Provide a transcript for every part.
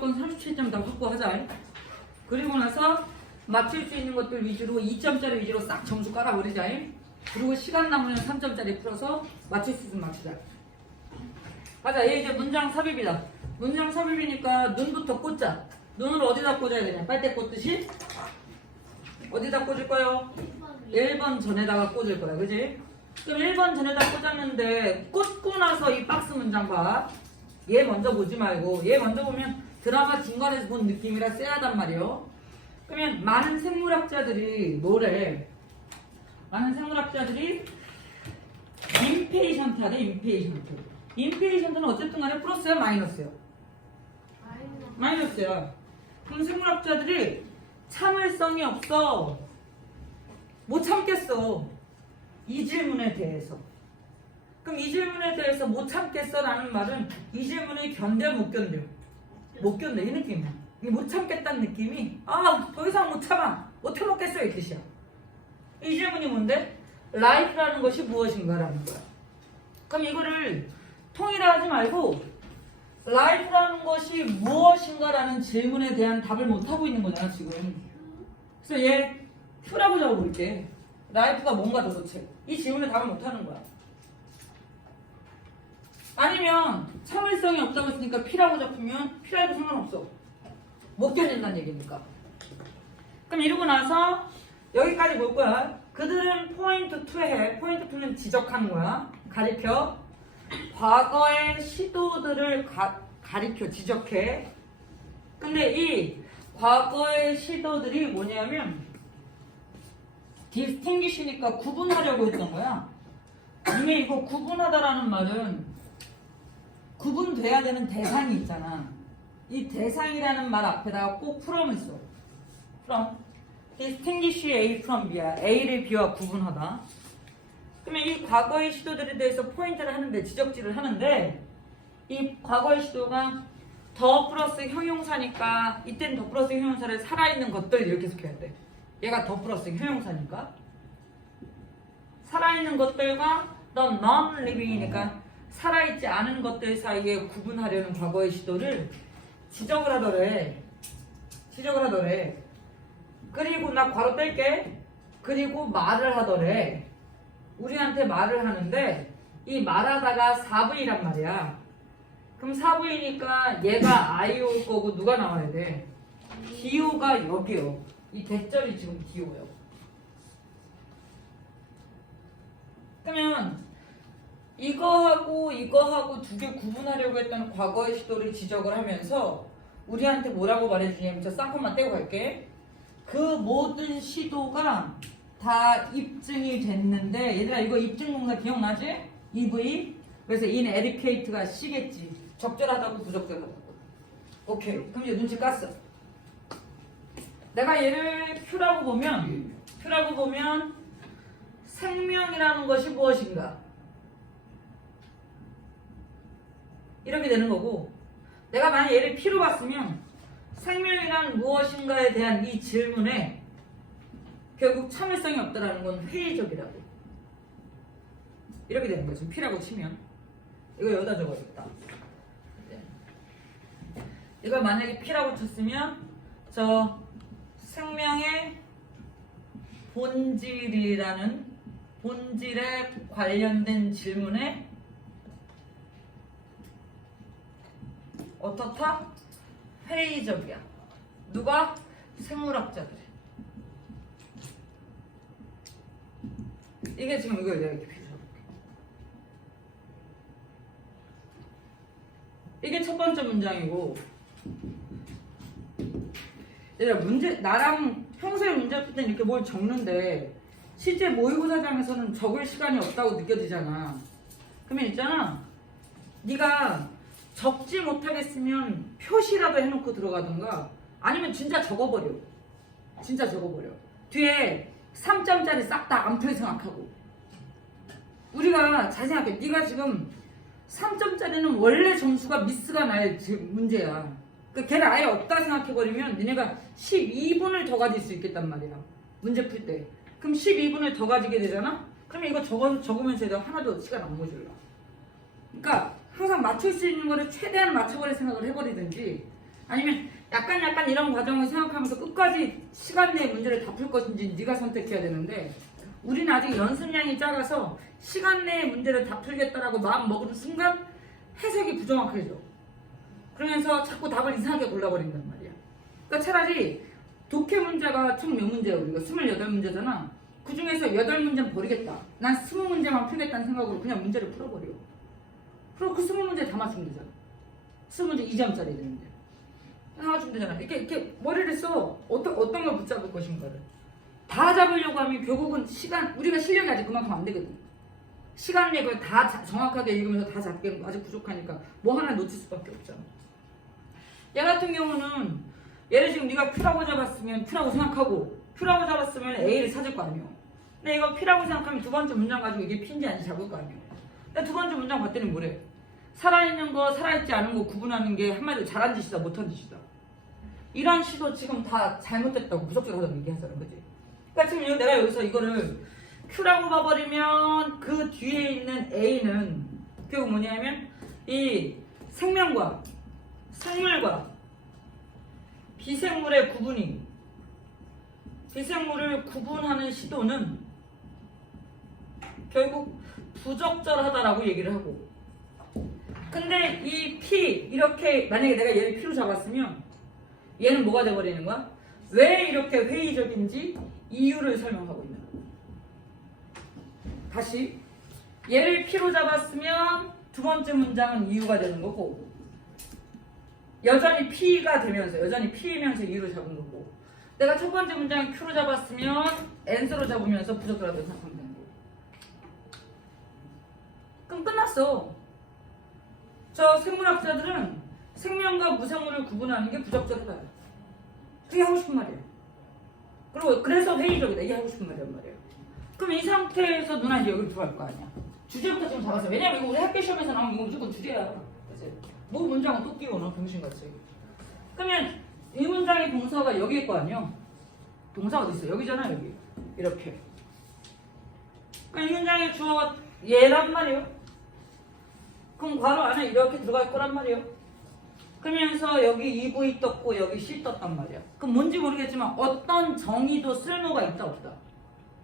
무조건 37점 다 확보하자. 그리고 나서 맞출 수 있는 것들 위주로 2점짜리 위주로 싹 점수 깔아버리자. 그리고 시간 남으면 3점짜리 풀어서 맞출 수 있으면 맞추자. 가자. 얘 이제 문장 삽입이다. 문장 삽입이니까 눈부터 꽂자. 눈을 어디다 꽂아야 되냐? 빨대 꽂듯이? 어디다 꽂을 거요? 1번 전에다가 꽂을 거야. 그지? 그럼 1번 전에다 꽂았는데 꽂고 나서 이 박스 문장 봐. 얘 먼저 보지 말고 얘 먼저 보면 드라마 중간에서 본 느낌이라 쎄하단 말이요. 그러면 많은 생물학자들이 뭐래? 많은 생물학자들이 임페이션트 하대 임페이션트. 임페이션트는 어쨌든 간에 플러스야 마이너스요? 마이너스야. 그럼 생물학자들이 참을성이 없어. 못 참겠어. 이 질문에 대해서. 그럼 이 질문에 대해서 못 참겠어 라는 말은 이 질문을 견뎌 못 견뎌. 못 견뎌 이 느낌이야. 이못 참겠다는 느낌이 아 더 이상 못 참아 못 해먹겠어 이 뜻이야. 이 질문이 뭔데? life라는 것이 무엇인가라는 거야. 그럼 이거를 통일하지 말고 life라는 것이 무엇인가라는 질문에 대한 답을 못 하고 있는 거잖아 지금. 그래서 얘 큐라고 적어볼게. life가 뭔가 도대체 이 질문에 답을 못 하는 거야. 아니면 참을성이 없다고 했으니까 P라고 잡으면 P라도 상관없어. 못 견딘다는 얘기니까. 그럼 이러고 나서 여기까지 볼 거야. 그들은 포인트 2에 해. 포인트 2는 지적하는 거야. 가리켜. 과거의 시도들을 가, 가리켜, 지적해. 근데 이 과거의 시도들이 뭐냐면 디스팅기시니까 구분하려고 했던 거야. 이미 이거 구분하다라는 말은 구분돼야 되는 대상이 있잖아. 이 대상이라는 말 앞에다가 꼭 from을 써. from. distinguish A from B야. A를 B와 구분하다. 그러면 이 과거의 시도들에 대해서 포인트를 하는데 지적질을 하는데 이 과거의 시도가 더 플러스 형용사니까 이때는 더 플러스 형용사를 살아있는 것들 이렇게 해석해야 돼. 얘가 더 플러스 형용사니까 살아있는 것들과 the non-living이니까 살아있지 않은 것들 사이에 구분하려는 과거의 시도를 지적을 하더래. 지적을 하더래. 그리고 나 괄호 뗄게. 그리고 말을 하더래. 우리한테 말을 하는데 이 말하다가 4V란 말이야. 그럼 4V니까 얘가 I 올 거고 누가 나와야 돼? 디오가 여기요. 이 대절이 지금 디오예요. 그러면 이거하고 이거하고 두 개 구분하려고 했던 과거의 시도를 지적을 하면서 우리한테 뭐라고 말해주냐면 저 쌍꺼만 떼고 갈게. 그 모든 시도가 다 입증이 됐는데 얘들아 이거 입증 공사 기억나지? EV 그래서 in educate가 C겠지. 적절하다고 부적절하다고 오케이. 그럼 이제 눈치 깠어. 내가 얘를 Q라고 보면 Q라고 보면 생명이라는 것이 무엇인가 이렇게 되는 거고 내가 만약 얘를 P로 봤으면 생명이란 무엇인가에 대한 이 질문에 결국 참을성이 없다라는 건 회의적이라고. 이렇게 되는 지금 P라고 치면. 이거 여기다 적어야겠다. 네. 이걸 만약에 P라고 쳤으면 저 생명의 본질이라는 본질에 관련된 질문에 어떻다? 회의적이야. 누가? 생물학자들이. 이게 지금 이거 이렇게 필요. 이게 첫 번째 문장이고. 얘들아 문제 나랑 평소에 문제 풀 때는 이렇게 뭘 적는데 실제 모의고사장에서는 적을 시간이 없다고 느껴지잖아. 그러면 있잖아. 네가 적지 못하겠으면 표시라도 해놓고 들어가던가 아니면 진짜 적어버려. 진짜 적어버려. 뒤에 3점짜리 싹 다 암표 생각하고. 우리가 잘 생각해. 네가 지금 3점짜리는 원래 점수가 미스가 날 지- 문제야. 그 걔를 아예 없다 생각해버리면 니네가 12분을 더 가질 수 있겠단 말이야. 문제 풀 때. 그럼 12분을 더 가지게 되잖아? 그러면 이거 적어, 적으면서 얘들 하나도 시간 안 모질라. 그러니까 항상 맞출 수 있는 거를 최대한 맞춰버릴 생각을 해버리든지 아니면 약간 약간 이런 과정을 생각하면서 끝까지 시간 내에 문제를 다 풀 것인지 네가 선택해야 되는데 우리는 아직 연습량이 작아서 시간 내에 문제를 다 풀겠다라고 마음 먹은 순간 해석이 부정확해져. 그러면서 자꾸 답을 이상하게 골라버린단 말이야. 그러니까 차라리 독해 문제가 총 몇 문제야 우리가 28문제잖아. 그 중에서 8문제는 버리겠다. 난 20문제만 풀겠다는 생각으로 그냥 문제를 풀어버려. 그럼 그 20문제 다 맞추면 되잖아. 20문제 2점짜리 되는데. 다 맞추면 되잖아. 이렇게, 이렇게 머리를 써. 어떤, 어떤 걸 붙잡을 것인가를. 다 잡으려고 하면 결국은 시간, 우리가 실력이 아직 그만큼 안 되거든. 시간 내걸 다 자- 정확하게 읽으면서 다 잡기는 아직 부족하니까 뭐 하나 놓칠 수밖에 없잖아. 얘 같은 경우는 얘를 지금 네가 Q라고 잡았으면 Q라고 생각하고 Q라고 잡았으면 A를 찾을 거 아니에요. 근데 이거 P라고 생각하면 두 번째 문장 가지고 이게 P인지 아닌지 잡을 거 아니에요. 근데 두 번째 문장 봤더니 뭐래? 살아있는 거, 살아있지 않은 거 구분하는 게 한마디로 잘한 짓이다, 못한 짓이다. 이런 시도 지금 다 잘못됐다고 부적절하다고 얘기하잖아, 그지? 그러니까 지금 내가 여기서 이거를 Q라고 봐버리면 그 뒤에 있는 A는 결국 뭐냐면 이 생명과 생물과 비생물의 구분이 비생물을 구분하는 시도는 결국 부적절하다라고 얘기를 하고 근데 이 P 이렇게 만약에 내가 얘를 P로 잡았으면 얘는 뭐가 돼버리는 거야? 왜 이렇게 회의적인지 이유를 설명하고 있는 거야. 다시 얘를 P로 잡았으면 두 번째 문장은 이유가 되는 거고 여전히 P가 되면서 여전히 P이면서 이유를 잡은 거고 내가 첫 번째 문장 Q로 잡았으면 N서로 잡으면서 부적절하다고 생각하면 되는 거고 그럼 끝났어 저 생물학자들은 생명과 무생물을 구분하는 게 부적절하다 그게 하고 싶은 말이야 그리고 그래서 회의적이다. 이게 하고 싶은 말이란 말이야 그럼 이 상태에서 누나 이제 여기를 들어갈 거 아니야. 주제부터 지금 잡았어 왜냐면 이거 우리 학교 시험에서 나오면 이거 무조건 주제야. 그치? 뭐 문장은 또 끼워 넣어 병신같이. 그러면 이 문장의 동사가 여기일 거 아니야 동사 어디 있어? 여기잖아 여기. 이렇게. 그러니까 이 문장의 주어가 얘란 말이에요 그럼 괄호 안에 이렇게 들어갈 거란 말이에요 그러면서 여기 EV 떴고 여기 C 떴단 말이야 그럼 뭔지 모르겠지만 어떤 정의도 쓸모가 있다 없다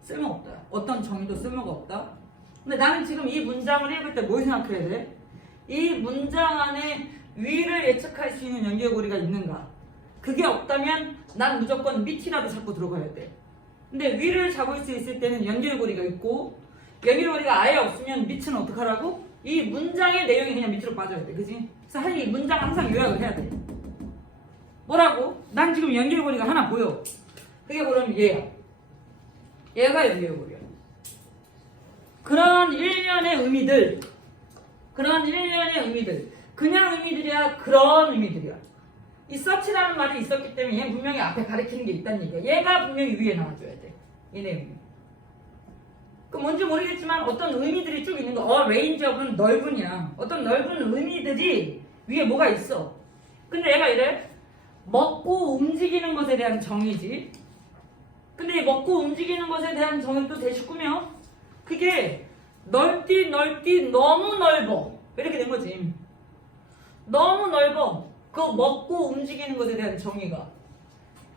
쓸모 없다 어떤 정의도 쓸모가 없다 근데 나는 지금 이 문장을 읽을 때 뭘 생각해야 돼? 이 문장 안에 위를 예측할 수 있는 연결고리가 있는가? 그게 없다면 난 무조건 밑이라도 잡고 들어가야 돼. 근데 위를 잡을 수 있을 때는 연결고리가 있고 연결고리가 아예 없으면 밑은 어떡하라고? 이 문장의 내용이 그냥 밑으로 빠져야 돼. 그지? 그래서 한이 문장 항상 요약을 해야 돼. 뭐라고? 난 지금 연결고리가 하나 보여. 그게 뭐냐면 얘야. 얘가 연결고리야. 그런 일련의 의미들, 그런 일련의 의미들, 그냥 의미들이야, 그런 의미들이야. 이 서치라는 말이 있었기 때문에 얘 분명히 앞에 가리키는 게 있다는 얘기야. 얘가 분명히 위에 나와줘야 돼. 이 내용이. 그 뭔지 모르겠지만 어떤 의미들이 쭉 있는 거. 어, 레인지업은 넓은이야. 어떤 넓은 의미들이 위에 뭐가 있어. 근데 얘가 이래. 먹고 움직이는 것에 대한 정의지. 근데 이 먹고 움직이는 것에 대한 정의도 대식구며 그게 넓디 넓디 너무 넓어. 이렇게 된 거지. 너무 넓어. 그 먹고 움직이는 것에 대한 정의가.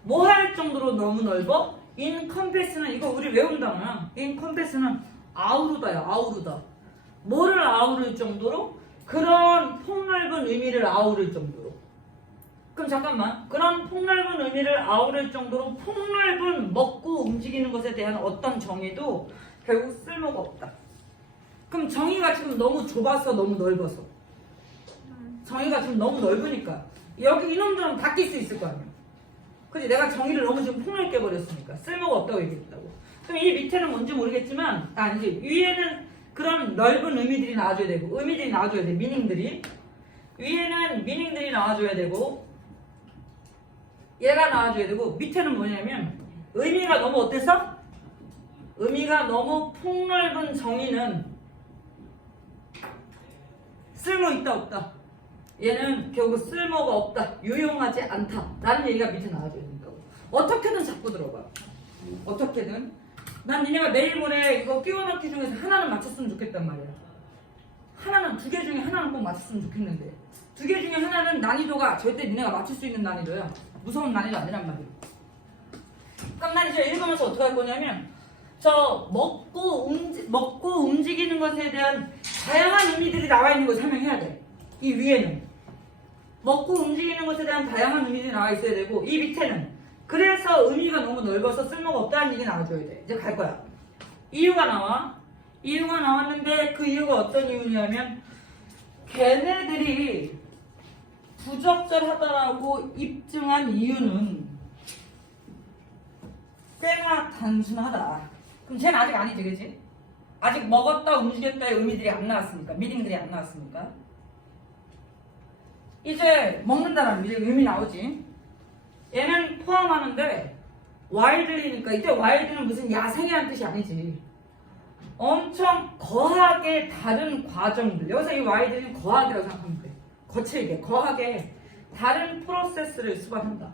뭐 할 정도로 너무 넓어? 인컴패스는 이거 우리 외운다나. 인컴패스는 아우르다야, 아우르다. 뭐를 아우를 정도로? 그런 폭넓은 의미를 아우를 정도로. 그럼 잠깐만. 그런 폭넓은 의미를 아우를 정도로 폭넓은 먹고 움직이는 것에 대한 어떤 정의도 결국 쓸모가 없다. 그럼 정의가 지금 너무 좁아서 너무 넓어서. 정의가 지금 너무 넓으니까. 여기 이놈들은 다낄수 있을 거 아니야. 그지? 내가 정의를 너무 지금 폭넓게 버렸으니까. 쓸모가 없다고 얘기했다고. 그럼 이 밑에는 뭔지 모르겠지만, 아, 아니지. 위에는 그런 넓은 의미들이 나와줘야 되고, 의미들이 나와줘야 돼. 미닝들이. 위에는 미닝들이 나와줘야 되고, 얘가 나와줘야 되고, 밑에는 뭐냐면, 의미가 너무 어땠어? 의미가 너무 폭넓은 정의는 쓸모 있다 없다. 얘는 결국 쓸모가 없다. 유용하지 않다. 라는 얘기가 밑에 나와줘야 된다고. 어떻게든 잡고 들어가. 어떻게든. 난 니네가 내일 모레 이거 끼워넣기 중에서 하나는 맞췄으면 좋겠단 말이야. 하나는 두 개 중에 하나는 꼭 맞췄으면 좋겠는데 두 개 중에 하나는 난이도가 절대 니네가 맞출 수 있는 난이도야. 무서운 난이도 아니란 말이야. 그럼 난 이제 읽으면서 어떻게 할 거냐면 저 먹고 움직 먹고 움직이는 것에 대한 다양한 의미들이 나와 있는 걸 설명해야 돼. 이 위에는 먹고 움직이는 것에 대한 다양한 의미들이 나와 있어야 되고 이 밑에는 그래서 의미가 너무 넓어서 쓸모가 없다는 얘기 나와줘야 돼. 이제 갈 거야. 이유가 나와. 이유가 나왔는데 그 이유가 어떤 이유냐면 걔네들이 부적절하다라고 입증한 이유는 꽤나 단순하다. 그럼 쟤는 아직 아니지, 그지? 아직 먹었다, 움직였다의 의미들이 안 나왔으니까, 미닝들이 안 나왔으니까. 이제 먹는다라는 미- 의미 나오지. 얘는 포함하는데 와일드리니까 이때 와일드는 무슨 야생이라는 뜻이 아니지. 엄청 거하게 다른 과정들. 여기서 이 와일드는 거하게라고 생각하면 돼. 거칠게, 거하게 다른 프로세스를 수반한다.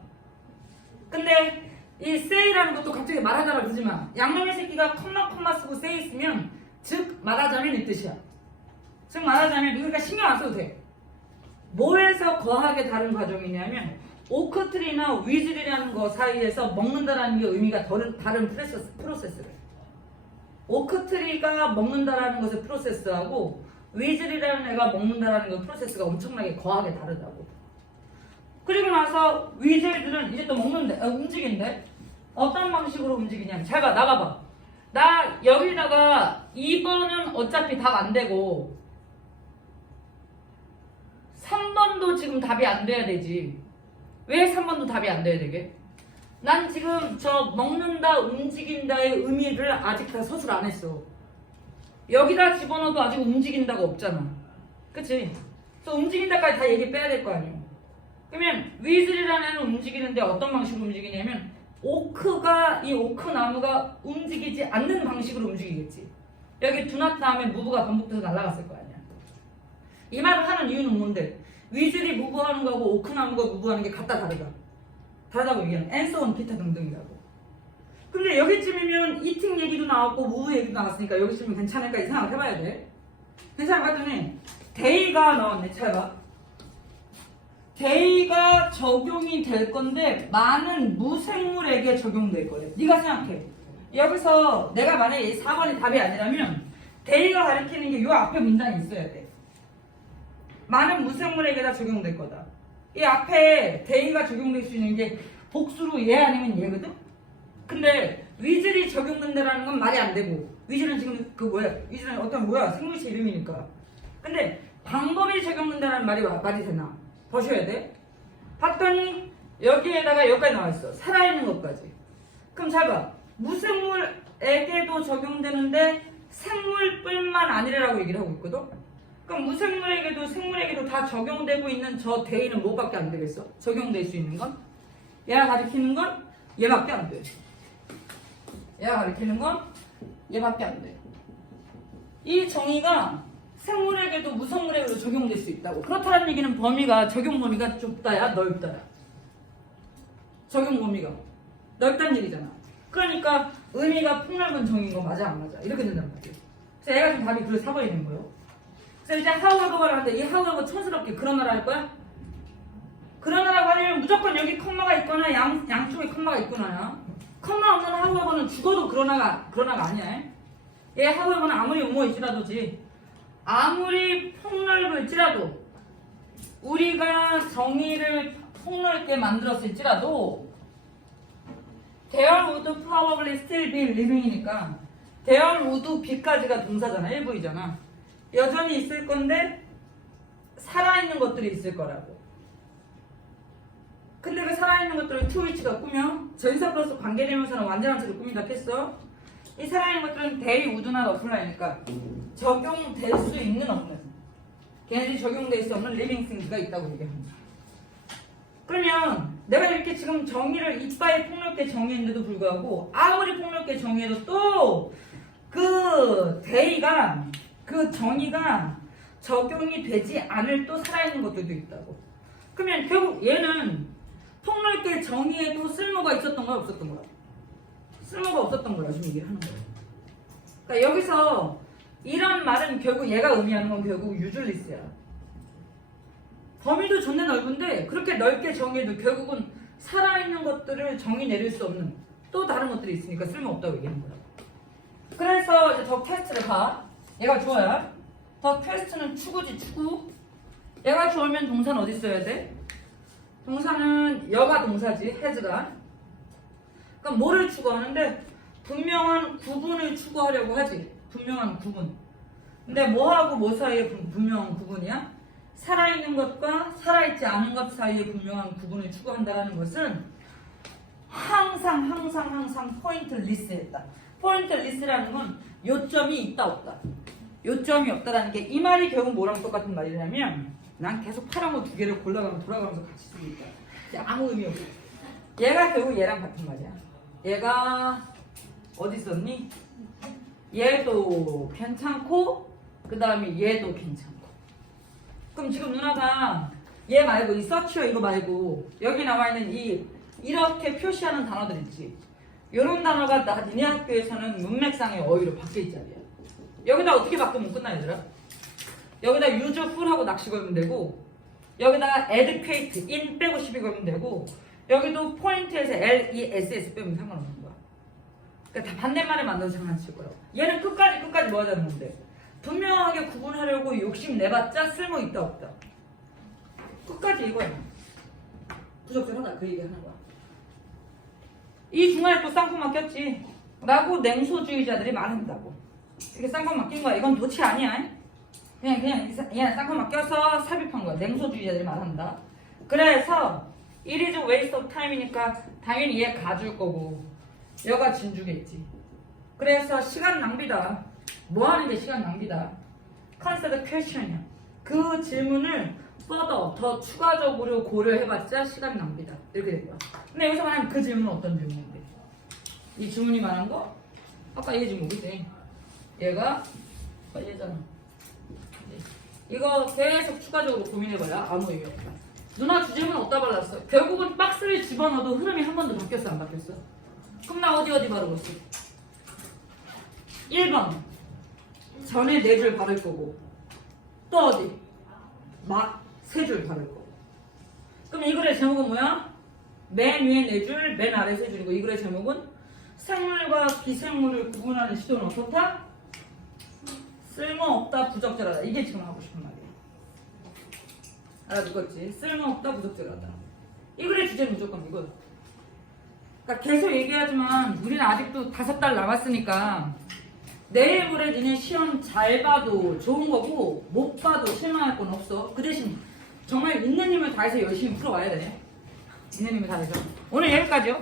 근데 이 say라는 것도 갑자기 말하자라 그러지 마. 양놈의 새끼가 컴마 컴마 쓰고 say 있으면 즉 말하자면 이 뜻이야. 즉 말하자면 그러니까 신경 안 써도 돼. 뭐에서 거하게 다른 과정이냐면 오크트리나 위즐이라는 거 사이에서 먹는다라는 게 의미가 다른, 다른 프로세스, 프로세스를. 오크트리가 먹는다라는 것의 프로세스하고 위즐이라는 애가 먹는다라는 것 프로세스가 엄청나게 거하게 다르다고. 그리고 나서 위즐들은 이제 또 먹는데 아, 움직인대 어떤 방식으로 움직이냐면 잘 봐 나가봐. 나 여기다가 2번은 어차피 답 안 되고 3번도 지금 답이 안 돼야 되지. 왜 3번도 답이 안 돼야 되게? 난 지금 저 먹는다, 움직인다의 의미를 아직 다 서술 안 했어. 여기다 집어넣어도 아직 움직인다가 없잖아. 그치? 그래서 움직인다까지 다 얘기 빼야 될 거 아니야. 그러면 위즐이라는 애는 움직이는데 어떤 방식으로 움직이냐면 오크가 이 오크 나무가 움직이지 않는 방식으로 움직이겠지. 여기 두나 다음에 무브가 반복돼서 날아갔을 거 아니야. 이 말을 하는 이유는 뭔데? 위즐이 무브하는 거하고 오크나무가 무브하는 게 같다 다르다. 다르다고 얘기하는 앤서원 기타 등등이라고. 근데 여기쯤이면 이팅 얘기도 나왔고 무브 얘기도 나왔으니까 여기쯤이면 괜찮을까 이 생각을 해봐야 돼. 괜찮아 봤더니 데이가 나왔네. 잘 봐. 데이가 적용이 될 건데 많은 무생물에게 적용될 거래. 네가 생각해. 여기서 내가 만약에 이 4번이 답이 아니라면 데이가 가리키는 게 요 앞에 문장이 있어야 돼. 많은 무생물에게다 적용될 거다. 이 앞에 데이가 적용될 수 있는 게 복수로 얘 아니면 얘거든? 근데 위즐이 적용된다라는 건 말이 안 되고 위즐은 지금 그 뭐야? 위즐은 어떤 뭐야? 생물체 이름이니까. 근데 방법이 적용된다는 말이 와- 말이 되나? 보셔야 돼. 봤더니 여기에다가 여기까지 나와 있어. 살아있는 것까지. 그럼 잘 봐. 무생물에게도 적용되는데 생물뿐만 아니라고 얘기를 하고 있거든. 그럼 무생물에게도 생물에게도 다 적용되고 있는 저 대의는 뭐밖에 안 되겠어? 적용될 수 있는 건? 얘가 가리키는 건 얘밖에 안 돼. 얘가 가리키는 건 얘밖에 안 돼. 이 정의가 생물에게도 무생물에게도 적용될 수 있다고. 그렇다는 얘기는 범위가 적용 범위가 좁다야 넓다야. 적용 범위가 넓다는 얘기잖아. 그러니까 의미가 폭넓은 정의인 거 맞아 안 맞아 이렇게 된단 말이야. 그래서 얘가 지금 답이 그래서 4번이 거예요. 그래서 이제 하우에버를 하는데 이 하우에버 촌스럽게 그러나라 할 거야? 그러나라고 하려면 무조건 여기 컴마가 있거나 양, 양쪽에 컴마가 있거나야. 컴마 없는 하우에버는 죽어도 그러나가 그러나가 아니야. 얘 하우에버는 아무리 우모일지라도지 아무리 폭넓을지라도 우리가 정의를 폭넓게 만들었을지라도 There would probably still be living이니까 There would be까지가 동사잖아 일부이잖아 여전히 있을 건데 살아있는 것들이 있을 거라고. 근데 그 살아있는 것들을 투위치가 꾸며 전사 플러스 관계대명사는 완전한 채로 꾸민다 했어? 이 살아있는 것들은 대의 우두나 어플라이니까 적용될 수 있는 없는 걔네들이 적용될 수 없는 리빙 싱스가 있다고 얘기합니다. 그러면 내가 이렇게 지금 정의를 이빠이 폭넓게 정의했는데도 불구하고 아무리 폭넓게 정의해도 또 그 대의가 그 정의가 적용이 되지 않을 또 살아있는 것들도 있다고. 그러면 결국 얘는 폭넓게 정의해도 쓸모가 있었던 거야 없었던 거야? 쓸모가 없었던 거야 지금 얘기를 하는 거야. 그러니까 여기서 이런 말은 결국 얘가 의미하는 건 결국 유줄리스야. 범위도 존나 넓은데 그렇게 넓게 정의해도 결국은 살아있는 것들을 정의 내릴 수 없는 또 다른 것들이 있으니까 쓸모없다고 얘기하는 거야. 그래서 이제 더 퀘스트를 봐. 얘가 주어야. 더 퀘스트는 추구지 추구. 얘가 주어면 동사는 어디 써야 돼? 동사는 여가 동사지 has가. 그럼 뭐를 추구하는데 분명한 구분을 추구하려고 하지. 분명한 구분. 근데 뭐하고 뭐 사이에 분- 분명한 구분이야? 살아있는 것과 살아있지 않은 것 사이에 분명한 구분을 추구한다는 것은 항상 항상 항상 포인트 리스트했다. 포인트 리스트라는 건 요점이 있다 없다. 요점이 없다라는 게 이 말이 결국 뭐랑 똑같은 말이냐면 난 계속 파란 거 두 개를 골라가면 돌아가면서 같이. 이게 아무 의미 없어. 얘가 결국 얘랑 같은 말이야. 얘가 어디 있었니? 얘도 괜찮고 그 다음에 얘도 괜찮고. 그럼 지금 누나가 얘 말고 이 서치어 이거 말고 여기 나와 있는 이 이렇게 표시하는 단어들 있지. 이런 단어가 나 니네 학교에서는 문맥상의 어휘로 바뀌어 있잖아요. 여기다 어떻게 바꾸면 끝나 얘들아? 여기다 useful하고 낚시 걸면 되고 여기다가 educate, in 빼고 12 걸면 되고 여기도 포인트에서 L, E, S, S 빼면 상관없는 거야. 그러니까 다 반대말에 만들어서 장난칠 거야. 얘는 끝까지 끝까지 뭐 하자는 건데 분명하게 구분하려고 욕심 내봤자 쓸모 있다 없다. 끝까지 이거야. 부적절하다 그 얘기 하는 거야. 이 중간에 또 쌍꺼 맡겼지. 라고 냉소주의자들이 말한다고. 이렇게 쌍꺼 맡긴 거야. 이건 도치 아니야. 그냥 그냥 얘 쌍꺼 맡겨서 삽입한 거야. 냉소주의자들이 말한다. 그래서 it is a waste of time이니까 당연히 얘 가줄 거고 여가 진주겠지. 그래서 시간 낭비다. 뭐 하는 게 시간 낭비다. 컨셉트 퀘션이야. 그 질문을 further, 더 추가적으로 고려해봤자 시간 낭비다. 이렇게 된 거야. 근데 여기서 말하는 그 질문은 어떤 질문인데? 이 질문이 말한 거? 아까 얘 질문이지. 얘가 아, 얘잖아. 이거 계속 추가적으로 고민해봐야 아무 의미 없다. 누나 주제문 어디다 발랐어? 결국은 박스를 집어넣어도 흐름이 한 번도 바뀌었어 안 바뀌었어? 그럼 나 어디 어디 바르고 있어? 1번 전에 네 줄 바를 거고 또 어디? 막 세 줄 바를 거고 그럼 이 글의 제목은 뭐야? 맨 위에 네 줄, 맨 아래 세 줄이고 이 글의 제목은 생물과 비생물을 구분하는 시도는 어떻다? 쓸모없다, 부적절하다 이게 지금 하고 싶은 말이야 알아듣겠지? 쓸모없다, 부적절하다 이 글의 주제는 무조건 이거야 그러니까 계속 얘기하지만 우리는 아직도 다섯 달 남았으니까 내일 모레 니네 시험 잘 봐도 좋은 거고 못 봐도 실망할 건 없어. 그 대신 정말 있는 힘을 다해서 열심히 풀어와야 돼. 진현님이 다 되죠? 오늘 여기까지요.